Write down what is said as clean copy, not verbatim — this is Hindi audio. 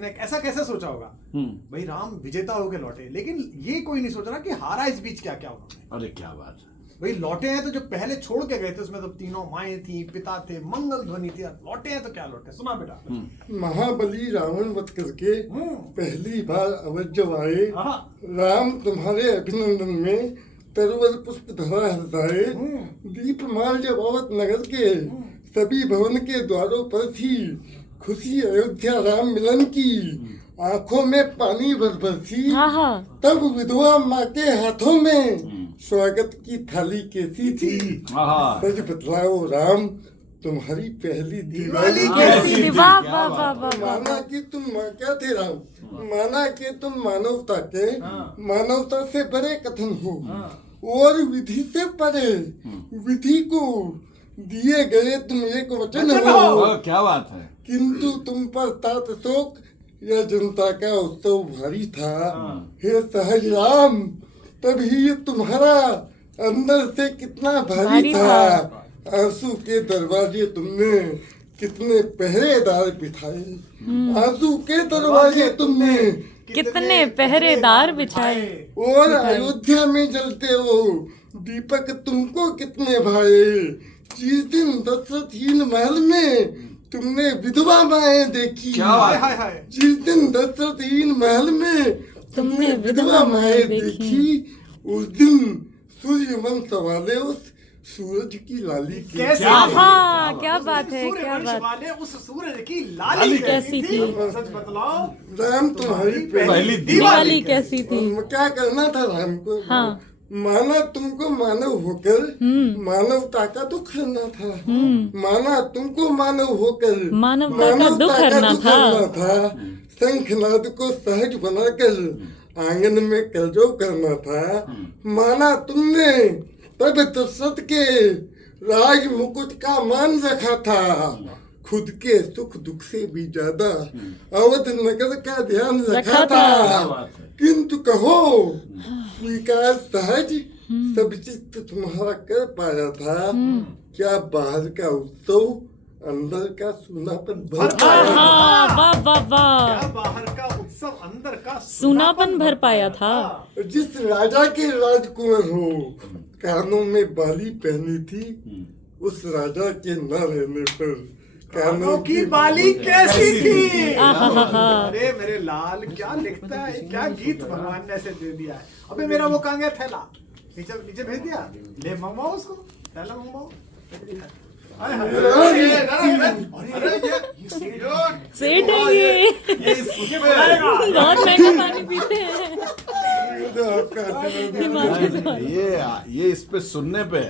ने ऐसा कैसे सोचा होगा भाई राम विजेता होके लौटे, लेकिन ये कोई नहीं सोच रहा कि हारा इस बीच क्या क्या उन्होंने। अरे क्या बात है भाई लौटे हैं तो जो पहले छोड़ के गए थे उसमें तो तीनों माएँ थी, पिता थे, मंगल ध्वनि थी, लौटे हैं तो क्या लौटे, सुना बेटा। महाबली रावण वध करके पहली बार अवध आए, हाँ। राम तुम्हारे अभिनंदन में तरवर पुष्प धरा हृदय, दीप माल जबावत नगर के सभी भवन के द्वारों पर थी खुशी अयोध्या राम मिलन की, आंखों में पानी भर बरसी, तब विधवा माँ के हाथों में स्वागत की थाली कैसी थी। सच बतलाओ राम तुम्हारी पहली दिवाली कैसी थी। माना कि तुम क्या थे राम, माना कि तुम मानवता के मानवता से बड़े कथन हो और विधि से परे, विधि को दिए गए तुम एक वचन हो। क्या बात है। किंतु तुम पर तात शोक यह जनता का उत्सव भारी था। हे सहज राम तभी तुम्हारा अंदर से कितना भारी था। आंसू के दरवाजे तुमने कितने पहरेदार बिठाए, आंसू के दरवाजे तुमने कितने पहरेदार बिछाए, और अयोध्या में जलते हो दीपक तुमको कितने भाए। जिस दिन दशरथहीन महल में तुमने विधवा माएँ देखी, जिस दिन दशरथहीन महल में तुमने विधवा माएँ देखी, उस दिन सूर्यवंश वाले उस सूरज की लाली कैसी क्या बात है, क्या बात वाले उस सूरज की लाली कैसी थी। सच बतलाओ राम तुम्हारी पहली दिवाली कैसी थी। क्या करना था राम को। माना तुमको मानव होकर मानवता का दुख करना था, माना तुमको मानव होकर मानवता का दुख करना था। शंखनाद को सहज बनाकर आंगन में कलजो करना था। माना तुमने तब दशरथ के राज मुकुट का मान रखा था, खुद के सुख दुख से भी ज्यादा अवध नगर का ध्यान रखा था। किंतु कहो स्वीकार सहज सब चित्त तुम्हारा कर पाया था। क्या बाहर का उत्सव अंदर का सूनापन भर पाया था। क्या बाहर का उत्सव अंदर का सूनापन भर पाया था। जिस राजा के राजकुमार हो कानों में बाली पहनी थी, उस राजा के न रहने पर कानों की बाली कैसी थी। अरे मेरे लाल क्या लिखता है, क्या गीत भगवान ने ऐसे दे दिया है। अबे मेरा वो कहाँ गया थैला, नीचे नीचे भेज दिया, ले मंगवाओ उसको, थैला मंगवाओ। सेठ है ये बहुत महंगा पानी पीते हैं। ये इस पे सुनने पे